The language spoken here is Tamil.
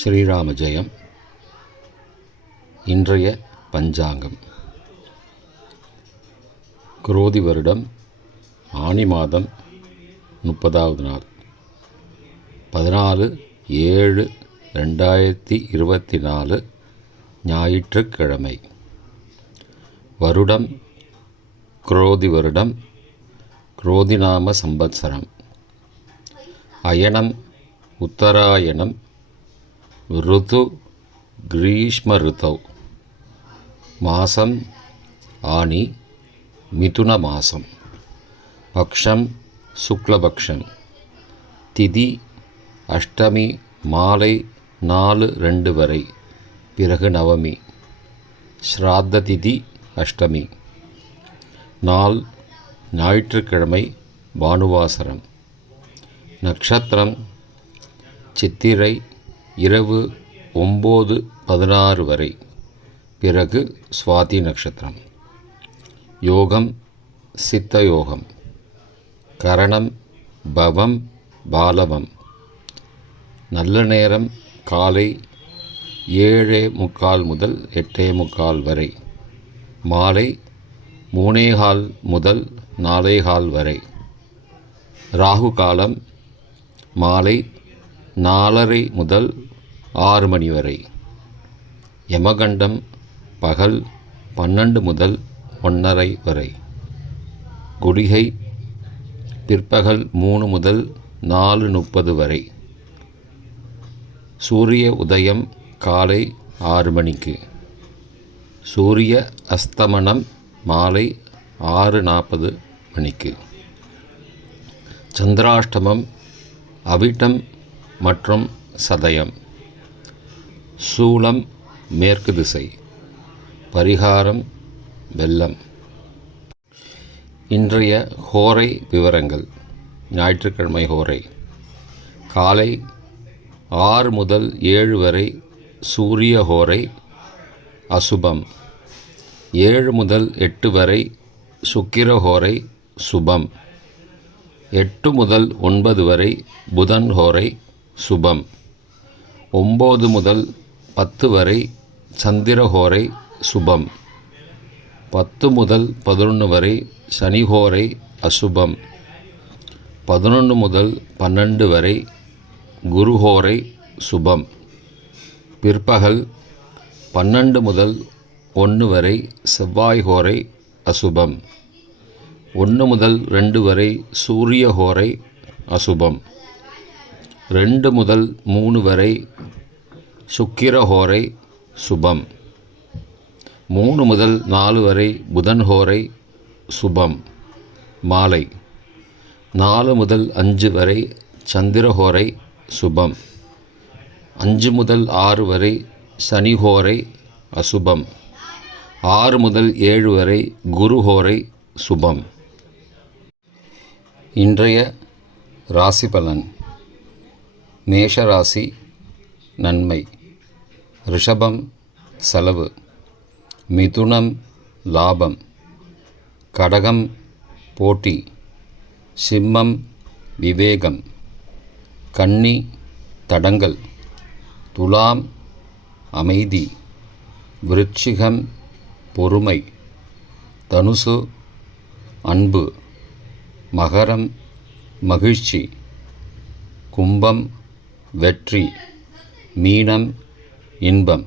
ஸ்ரீராம ஜெயம். இன்றைய பஞ்சாங்கம். குரோதி வருடம் ஆனி மாதம் 30வது நாள், 14/7/2024 ஞாயிற்றுக்கிழமை. வருடம் குரோதி வருடம், குரோதிநாம சம்பத்சரம். அயனம் உத்தராயணம். ருது கிரீஷ்ம ருதௌ. மாசம் ஆனி, மிதுன மாசம். பக்ஷம் சுக்லபக்ஷம். திதி அஷ்டமி மாலை 4:02 வரை, பிறகு நவமி. ஸ்ராத்த திதி அஷ்டமி. நாள் ஞாயிற்றுக்கிழமை, பானுவாசரம். நட்சத்திரம் சித்திரை, இரவு 9:16 வரை, பிறகு சுவாதி நட்சத்திரம். யோகம் சித்த யோகம். கரணம் பவம் பாலவம். நல்ல நேரம் காலை 7:45 முதல் 8:45 வரை, மாலை 3:15 முதல் 4:15 வரை. ராகு காலம் மாலை 4:30 முதல் 6 மணி வரை. யமகண்டம் பகல் 12 முதல் 1:30 வரை. குளிகை பிற்பகல் 3 முதல் 4:30 வரை. சூரிய உதயம் காலை 6 மணிக்கு. சூரிய அஸ்தமனம் மாலை 6:40 மணிக்கு. சந்திராஷ்டமம் அவிட்டம் மற்றும் சதயம். சூலம் மேற்கு திசை. பரிகாரம் வெல்லம். இன்றைய ஹோரை விவரங்கள். ஞாயிற்றுக்கிழமை ஹோரை. காலை 6 முதல் 7 வரை சூரிய ஹோரை அசுபம். 7 முதல் 8 வரை சுக்கிர ஹோரை சுபம். 8 முதல் 9 வரை புதன் ஹோரை சுபம். 9 முதல் 10 வரை சந்திரஹோரை சுபம். 10 முதல் 11 வரை சனிஹோரை அசுபம். 11 முதல் 12 வரை குருஹோரை சுபம். பிற்பகல் 12 முதல் 1 வரை செவ்வாய்ஹோரை அசுபம். 1 முதல் 2 வரை சூரியஹோரை அசுபம். 2 முதல் 3 வரை சுக்கிரஹோரை சுபம். 3 முதல் 4 வரை புதன்ஹோரை சுபம். மாலை 4 முதல் 5 வரை சந்திரஹோரை சுபம். 5 முதல் 6 வரை சனிஹோரை அசுபம். 6 முதல் 7 வரை குருஹோரை சுபம். இன்றைய ராசி பலன். மேஷராசி நன்மை. ரிஷபம் செலவு. மிதுனம் லாபம். கடகம் போட்டி. சிம்மம் விவேகம். கன்னி தடங்கல். துலாம் அமைதி. விருச்சிகம் பொறுமை. தனுசு அன்பு. மகரம் மகிழ்ச்சி. கும்பம் வெற்றி. மீனம் இன்பம்.